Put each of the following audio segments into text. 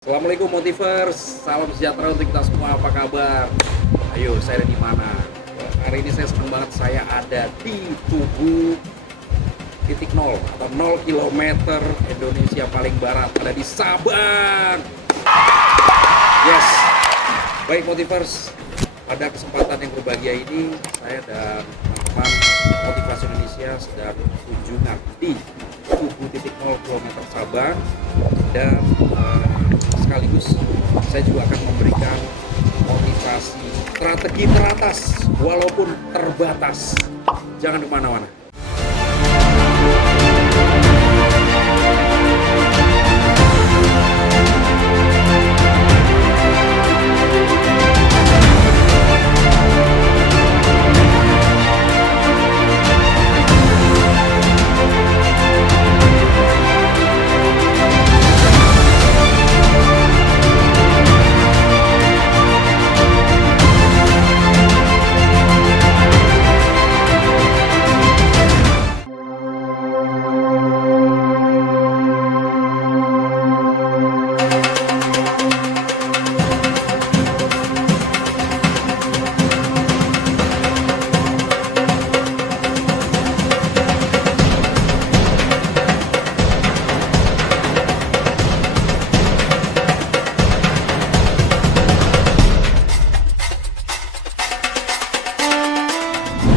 Assalamualaikum Motivers, salam sejahtera untuk kita semua. Apa kabar? Ayo, saya ada di mana? Hari ini saya senang banget, saya ada di Tugu titik nol atau 0 km Indonesia paling barat, ada di Sabang. Yes, baik Motivers, pada kesempatan yang berbahagia ini saya dan teman-teman Motivasi Indonesia sedang kunjungan di Tugu titik nol km Sabang dan sekaligus saya juga akan memberikan motivasi strategi teratas walaupun terbatas. Jangan kemana-mana.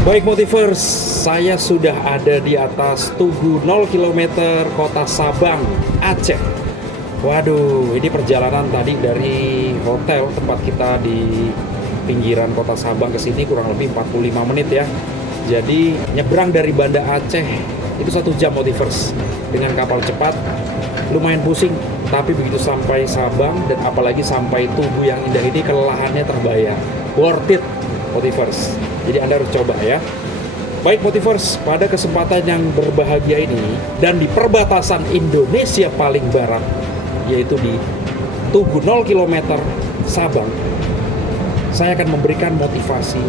Baik Motivers, saya sudah ada di atas Tugu 0 km Kota Sabang, Aceh. Waduh, ini perjalanan tadi dari hotel tempat kita di pinggiran Kota Sabang ke sini kurang lebih 45 menit ya. Jadi nyebrang dari Banda Aceh itu 1 jam Motivers. Dengan kapal cepat lumayan pusing, tapi begitu sampai Sabang dan apalagi sampai Tugu yang indah ini kelelahannya terbayar. Worth it Motivers. Jadi Anda harus coba ya. Baik Motivers, pada kesempatan yang berbahagia ini dan di perbatasan Indonesia paling barat, yaitu di Tugu 0 km Sabang, saya akan memberikan motivasi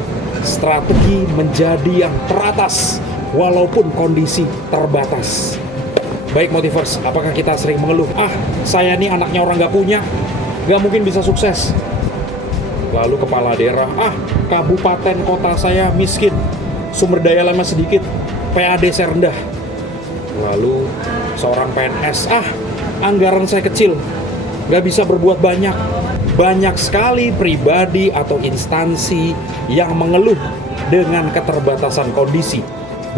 strategi menjadi yang teratas walaupun kondisi terbatas. Baik Motivers, apakah kita sering mengeluh, saya ini anaknya orang gak punya, gak mungkin bisa sukses. Lalu kepala daerah, kabupaten kota saya miskin, sumber daya alamnya sedikit, PAD saya rendah. Lalu seorang PNS, anggaran saya kecil, gak bisa berbuat banyak. Banyak sekali pribadi atau instansi yang mengeluh dengan keterbatasan kondisi,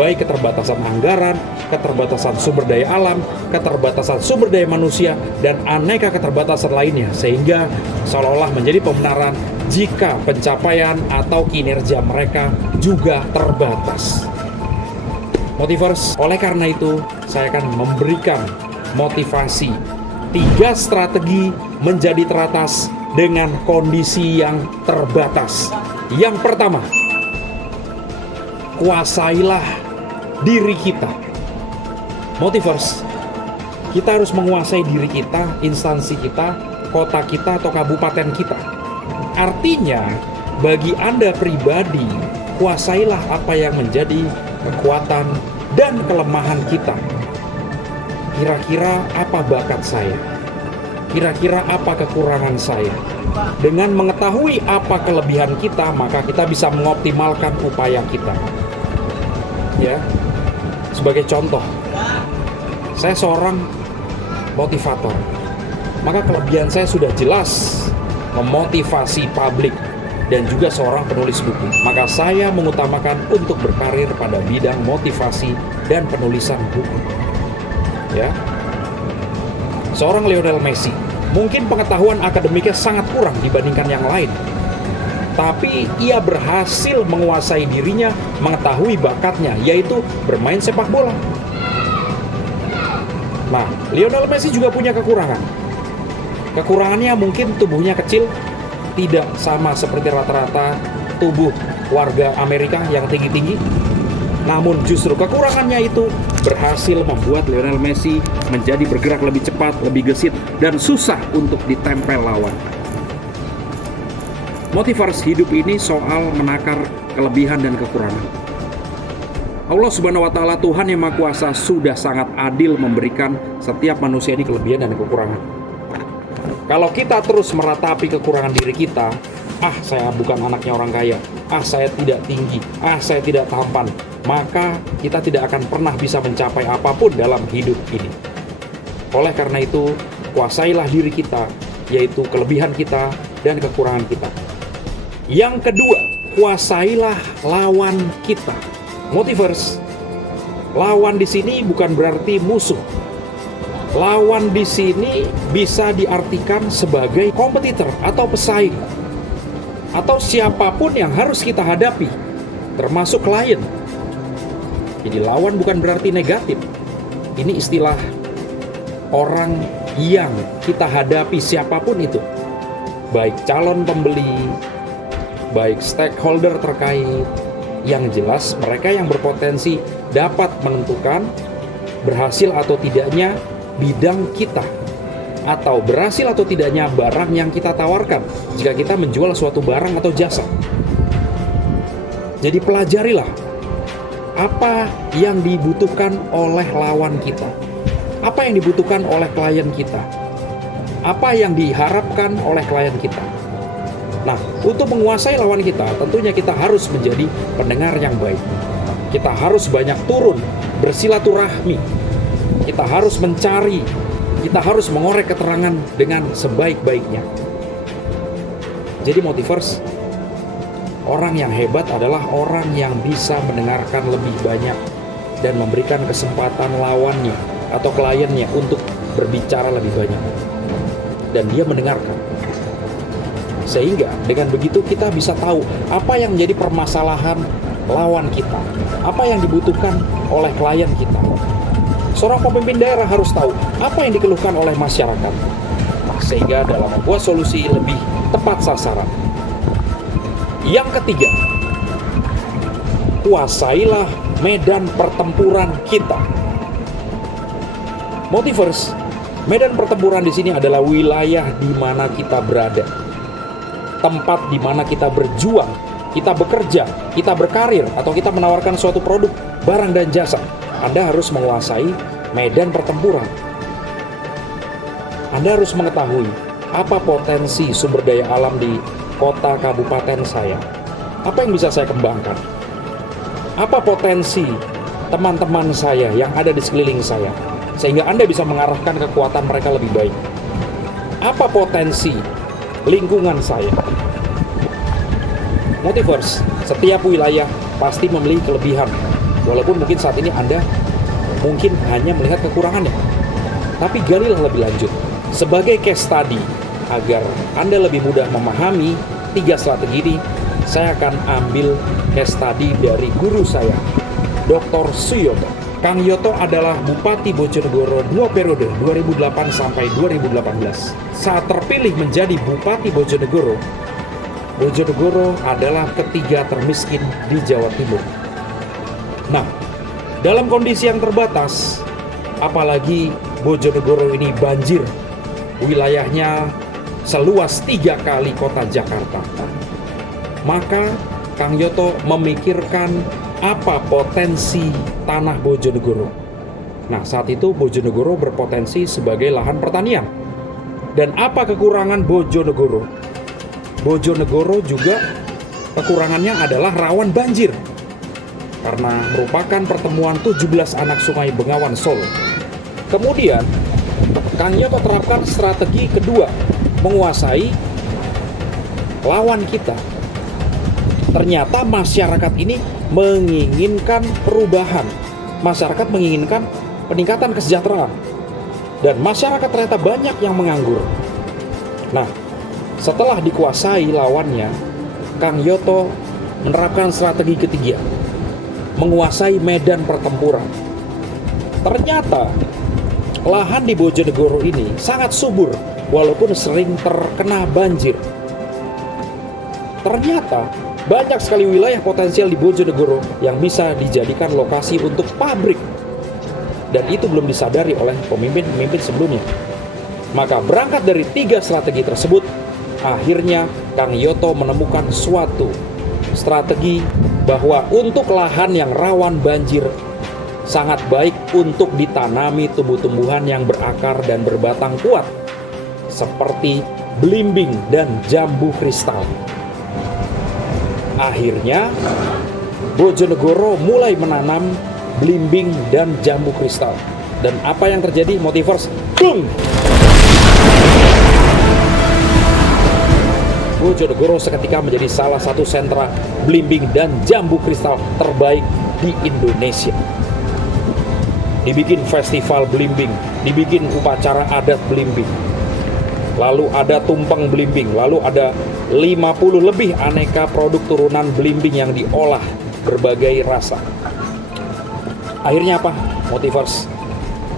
baik keterbatasan anggaran, keterbatasan sumber daya alam, keterbatasan sumber daya manusia, dan aneka keterbatasan lainnya, sehingga seolah-olah menjadi pembenaran jika pencapaian atau kinerja mereka juga terbatas. Motivers, oleh karena itu saya akan memberikan motivasi 3 strategi menjadi teratas dengan kondisi yang terbatas. Yang pertama, kuasailah diri kita. Motivers, kita harus menguasai diri kita, instansi kita, kota kita, atau kabupaten kita. Artinya, bagi Anda pribadi, kuasailah apa yang menjadi kekuatan dan kelemahan kita. Kira-kira apa bakat saya? Kira-kira apa kekurangan saya? Dengan mengetahui apa kelebihan kita, maka kita bisa mengoptimalkan upaya kita. Ya, sebagai contoh, saya seorang motivator, maka kelebihan saya sudah jelas memotivasi publik dan juga seorang penulis buku. Maka saya mengutamakan untuk berkarir pada bidang motivasi dan penulisan buku. Ya, seorang Lionel Messi, mungkin pengetahuan akademiknya sangat kurang dibandingkan yang lain, tapi ia berhasil menguasai dirinya, mengetahui bakatnya, yaitu bermain sepak bola. Nah, Lionel Messi juga punya kekurangan. Kekurangannya mungkin tubuhnya kecil, tidak sama seperti rata-rata tubuh warga Amerika yang tinggi-tinggi. Namun justru kekurangannya itu berhasil membuat Lionel Messi menjadi bergerak lebih cepat, lebih gesit, dan susah untuk ditempel lawan. Motivasi hidup ini soal menakar kelebihan dan kekurangan. Allah Subhanahu wa Ta'ala, Tuhan yang Maha Kuasa, sudah sangat adil memberikan setiap manusia ini kelebihan dan kekurangan. Kalau kita terus meratapi kekurangan diri kita, saya bukan anaknya orang kaya, saya tidak tinggi, saya tidak tampan, maka kita tidak akan pernah bisa mencapai apapun dalam hidup ini. Oleh karena itu, kuasailah diri kita, yaitu kelebihan kita dan kekurangan kita. Yang kedua, kuasailah lawan kita. Motivers, lawan di sini bukan berarti musuh. Lawan di sini bisa diartikan sebagai kompetitor atau pesaing, atau siapapun yang harus kita hadapi, termasuk klien. Jadi lawan bukan berarti negatif. Ini istilah orang yang kita hadapi, siapapun itu, baik calon pembeli, baik stakeholder terkait. Yang jelas mereka yang berpotensi dapat menentukan berhasil atau tidaknya bidang kita, atau berhasil atau tidaknya barang yang kita tawarkan jika kita menjual suatu barang atau jasa. Jadi pelajarilah apa yang dibutuhkan oleh lawan kita, apa yang dibutuhkan oleh klien kita, apa yang diharapkan oleh klien kita. Nah, untuk menguasai lawan kita, tentunya kita harus menjadi pendengar yang baik. Kita harus banyak turun, bersilaturahmi. Kita harus mencari, kita harus mengorek keterangan dengan sebaik-baiknya. Jadi motivers, orang yang hebat adalah orang yang bisa mendengarkan lebih banyak dan memberikan kesempatan lawannya atau kliennya untuk berbicara lebih banyak. Dan dia mendengarkan. Sehingga dengan begitu kita bisa tahu apa yang menjadi permasalahan lawan kita, apa yang dibutuhkan oleh klien kita. Seorang pemimpin daerah harus tahu apa yang dikeluhkan oleh masyarakat, sehingga dalam membuat solusi lebih tepat sasaran. Yang ketiga, kuasailah medan pertempuran kita. Motivers, medan pertempuran di sini adalah wilayah di mana kita berada, tempat di mana kita berjuang, kita bekerja, kita berkarir, atau kita menawarkan suatu produk, barang dan jasa. Anda harus menguasai medan pertempuran. Anda harus mengetahui apa potensi sumber daya alam di kota kabupaten saya. Apa yang bisa saya kembangkan? Apa potensi teman-teman saya yang ada di sekeliling saya, sehingga Anda bisa mengarahkan kekuatan mereka lebih baik. Apa potensi lingkungan saya? Motivers, setiap wilayah pasti memiliki kelebihan. Walaupun mungkin saat ini Anda mungkin hanya melihat kekurangannya. Tapi galilah lebih lanjut. Sebagai case study, agar Anda lebih mudah memahami 3 strategi ini, saya akan ambil case study dari guru saya, Dr. Suyoto. Kang Yoto adalah Bupati Bojonegoro 2 periode, 2008 sampai 2018. Saat terpilih menjadi Bupati Bojonegoro, Bojonegoro adalah ketiga termiskin di Jawa Timur. Nah, dalam kondisi yang terbatas, apalagi Bojonegoro ini banjir, wilayahnya seluas 3 kali kota Jakarta, maka Kang Yoto memikirkan apa potensi tanah Bojonegoro. Nah, saat itu Bojonegoro berpotensi sebagai lahan pertanian. Dan apa kekurangan Bojonegoro? Bojonegoro juga kekurangannya adalah rawan banjir, karena merupakan pertemuan 17 anak sungai Bengawan Solo. Kemudian, Kang Yoto terapkan strategi kedua, menguasai lawan kita. Ternyata masyarakat ini menginginkan perubahan. Masyarakat menginginkan peningkatan kesejahteraan. Dan masyarakat ternyata banyak yang menganggur. Nah, setelah dikuasai lawannya, Kang Yoto menerapkan strategi ketiga, menguasai medan pertempuran. Ternyata lahan di Bojonegoro ini sangat subur, walaupun sering terkena banjir. Ternyata banyak sekali wilayah potensial di Bojonegoro yang bisa dijadikan lokasi untuk pabrik. Dan itu belum disadari oleh pemimpin-pemimpin sebelumnya. Maka berangkat dari 3 strategi tersebut, akhirnya Kang Yoto menemukan suatu strategi bahwa untuk lahan yang rawan banjir, sangat baik untuk ditanami tumbuh-tumbuhan yang berakar dan berbatang kuat. seperti belimbing dan jambu kristal. Akhirnya, Bojonegoro mulai menanam belimbing dan jambu kristal. Dan apa yang terjadi, Motivers? Boom! Bojonegoro seketika menjadi salah satu sentra belimbing dan jambu kristal terbaik di Indonesia. Dibikin festival belimbing, dibikin upacara adat belimbing, lalu ada tumpeng belimbing, lalu ada 50 lebih aneka produk turunan belimbing yang diolah berbagai rasa. Akhirnya apa, Motivers?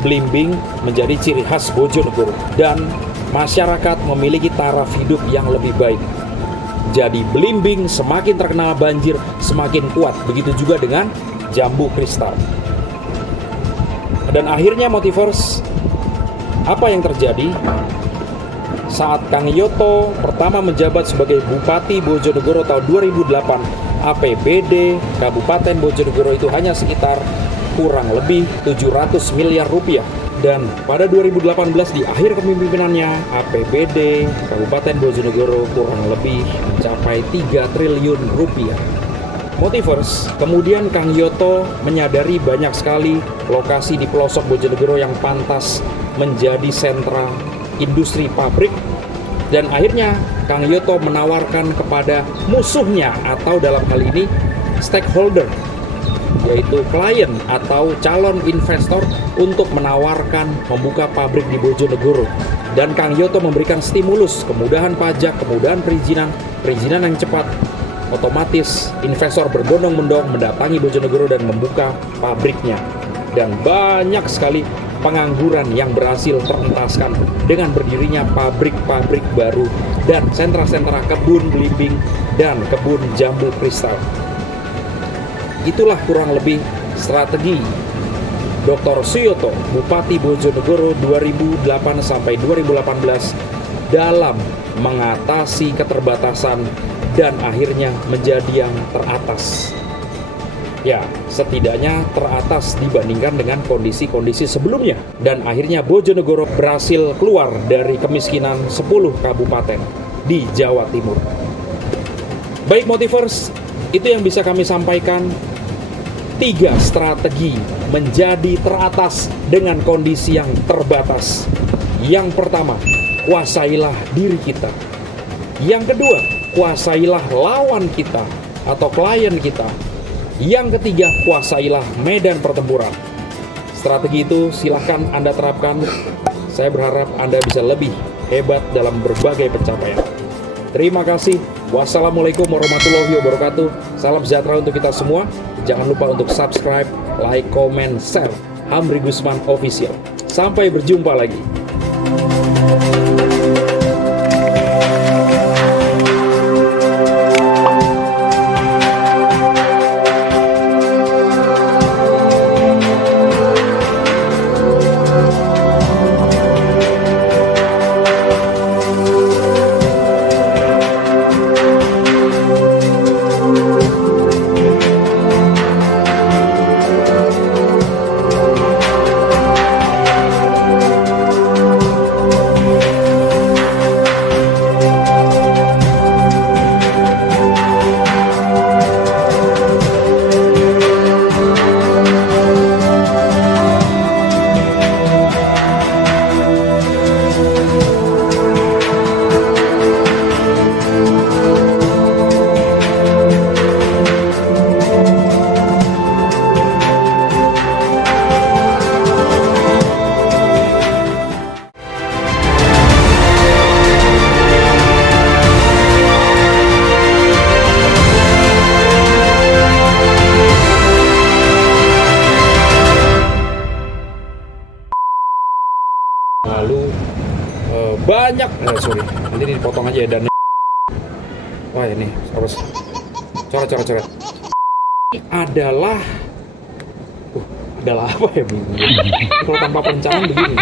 Belimbing menjadi ciri khas Bojonegoro dan masyarakat memiliki taraf hidup yang lebih baik. Jadi belimbing semakin terkena banjir semakin kuat. Begitu juga dengan jambu kristal. Dan akhirnya Motivers, apa yang terjadi? Saat Kang Yoto pertama menjabat sebagai Bupati Bojonegoro tahun 2008, APBD Kabupaten Bojonegoro itu hanya sekitar kurang lebih 700 miliar rupiah. Dan pada 2018 di akhir kepemimpinannya, APBD Kabupaten Bojonegoro kurang lebih mencapai 3 triliun rupiah. Motivers, kemudian Kang Yoto menyadari banyak sekali lokasi di pelosok Bojonegoro yang pantas menjadi sentra industri pabrik. Dan akhirnya Kang Yoto menawarkan kepada musuhnya atau dalam hal ini stakeholder, yaitu klien atau calon investor untuk menawarkan membuka pabrik di Bojonegoro. Dan Kang Yoto memberikan stimulus, kemudahan pajak, kemudahan perizinan yang cepat. Otomatis investor berbondong-bondong mendatangi Bojonegoro dan membuka pabriknya. Dan banyak sekali pengangguran yang berhasil terentaskan dengan berdirinya pabrik-pabrik baru dan sentra-sentra kebun belimbing dan kebun jambu kristal. Itulah kurang lebih strategi Dr. Suyoto, Bupati Bojonegoro 2008 sampai 2018 dalam mengatasi keterbatasan dan akhirnya menjadi yang teratas. Ya, setidaknya teratas dibandingkan dengan kondisi-kondisi sebelumnya. Dan akhirnya Bojonegoro berhasil keluar dari kemiskinan 10 kabupaten di Jawa Timur. Baik Motivers, itu yang bisa kami sampaikan. 3 strategi menjadi teratas dengan kondisi yang terbatas. Yang pertama, kuasailah diri kita. Yang kedua, kuasailah lawan kita atau klien kita. Yang ketiga, kuasailah medan pertempuran. Strategi itu silahkan Anda terapkan. Saya berharap Anda bisa lebih hebat dalam berbagai pencapaian. Terima kasih. Wassalamualaikum warahmatullahi wabarakatuh. Salam sejahtera untuk kita semua. Jangan lupa untuk subscribe, like, comment, share. Hamri Gusman Official. Sampai berjumpa lagi. Lalu banyak sorry, nanti dipotong aja ya. Dan wah ini harus coret adalah adalah apa ya, bingung kalau tanpa perencanaan begini.